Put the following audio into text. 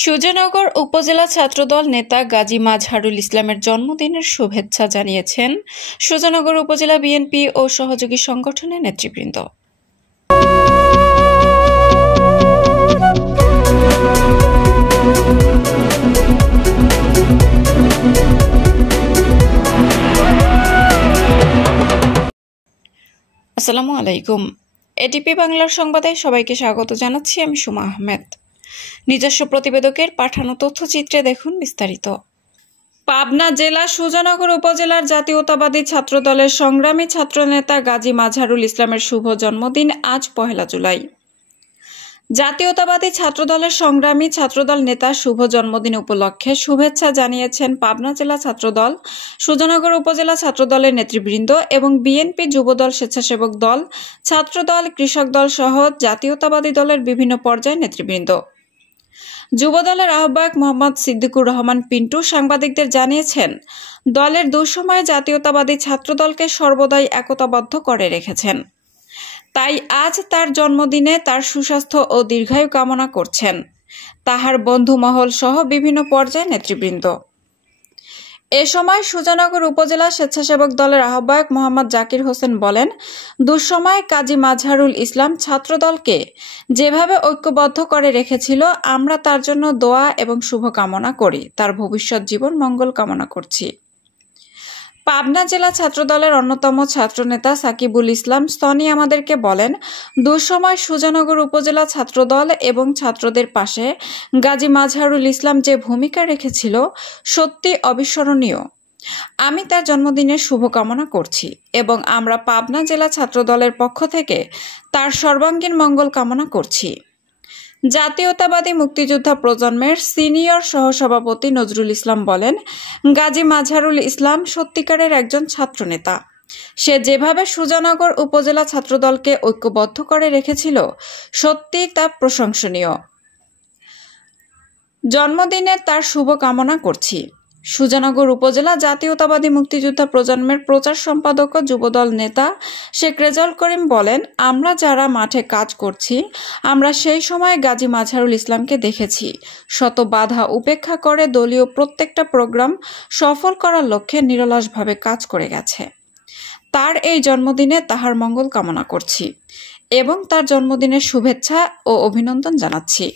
সুজানগর উপজেলা ছাত্রদল নেতা গাজী মাজহারুল ইসলামের জন্মদিনের শুভেচ্ছা জানিয়েছেন সুজানগর উপজেলা বিএনপি ও সহযোগী সংগঠনের নেতৃবৃন্দ। আসসালামু আলাইকুম। এটিপি বাংলার সংবাদে সবাইকে স্বাগত জানাচ্ছি। আমি সুমা আহমেদ। নিজস্ব প্রতিবেদকের পাঠানো তথ্যচিত্রে দেখুন বিস্তারিত। পাবনা জেলা সুজানগর উপজেলার জাতীয়তাবাদী ছাত্রদলের সংগ্রামী ছাত্রনেতা গাজী মাজহারুল ইসলামের শুভ জন্মদিন আজ 1 জুলাই। জাতীয়তাবাদী ছাত্রদলের সংগ্রামী ছাত্রদল নেতা শুভ জন্মদিন উপলক্ষে শুভেচ্ছা জানিয়েছেন পাবনা জেলা ছাত্রদল, সুজানগর উপজেলা ছাত্রদলের নেতৃবৃন্দ এবং বিএনপি যুবদল, স্বেচ্ছাসেবক দল, ছাত্রদল, কৃষক দল সহ জাতীয়তাবাদী দলের বিভিন্ন পর্যায়ের নেতৃবৃন্দ। যুবদলের আহ্বায়ক মোহাম্মদ সিদ্দিকুর রহমান পিন্টু সাংবাদিকদের জানিয়েছেন, দলের দুঃসময়ে জাতীয়তাবাদী ছাত্রদলকে সর্বদাই একতাবদ্ধ করে রেখেছেন। তাই আজ তার জন্মদিনে তার সুস্বাস্থ্য ও দীর্ঘায়ু কামনা করছেন তাহার বন্ধু মহল সহ বিভিন্ন পর্যায়ের নেতৃবৃন্দ। এ সময় সুজানগর উপজেলা স্বেচ্ছাসেবক দলের আহ্বায়ক মোহাম্মদ জাকির হোসেন বলেন, দুঃসময়ে গাজী মাজহারুল ইসলাম ছাত্রদলকে যেভাবে ঐক্যবদ্ধ করে রেখেছিল, আমরা তার জন্য দোয়া এবং শুভকামনা করি, তার ভবিষ্যৎ জীবন মঙ্গল কামনা করছি। পাবনা জেলা ছাত্রদলের অন্যতম ছাত্রনেতা সাকিবুল ইসলাম স্তনি আমাদেরকে বলেন, দুঃসময় সুজানগর উপজেলা ছাত্রদল এবং ছাত্রদের পাশে গাজী মাজহারুল ইসলাম যে ভূমিকা রেখেছিল সত্যি অবিস্মরণীয়। আমি তার জন্মদিনের শুভকামনা করছি এবং আমরা পাবনা জেলা ছাত্রদলের পক্ষ থেকে তার সর্বাঙ্গীন মঙ্গল কামনা করছি। জাতীয়তাবাদী মুক্তিযোদ্ধা প্রজন্মের সিনিয়র সহসভাপতি নজরুল ইসলাম বলেন, গাজী মাজহারুল ইসলাম সত্যিকারের একজন ছাত্রনেতা। সে যেভাবে সুজানগর উপজেলা ছাত্রদলকে ঐক্যবদ্ধ করে রেখেছিল, সত্যিই তা প্রশংসনীয়। জন্মদিনে তার শুভ কামনা করছি। সুজানগর উপজেলা জাতীয়তাবাদী মুক্তিযোদ্ধা প্রজন্মের প্রচার সম্পাদক ও যুবদল নেতা শেখ রেজাউল করিম বলেন, আমরা যারা মাঠে কাজ করছি, আমরা সেই সময় গাজী মাজহারুল ইসলামকে দেখেছি শত বাধা উপেক্ষা করে দলীয় প্রত্যেকটা প্রোগ্রাম সফল করার লক্ষ্যে নিরলসভাবে কাজ করে গেছে। তার এই জন্মদিনে তাহার মঙ্গল কামনা করছি এবং তার জন্মদিনের শুভেচ্ছা ও অভিনন্দন জানাচ্ছি।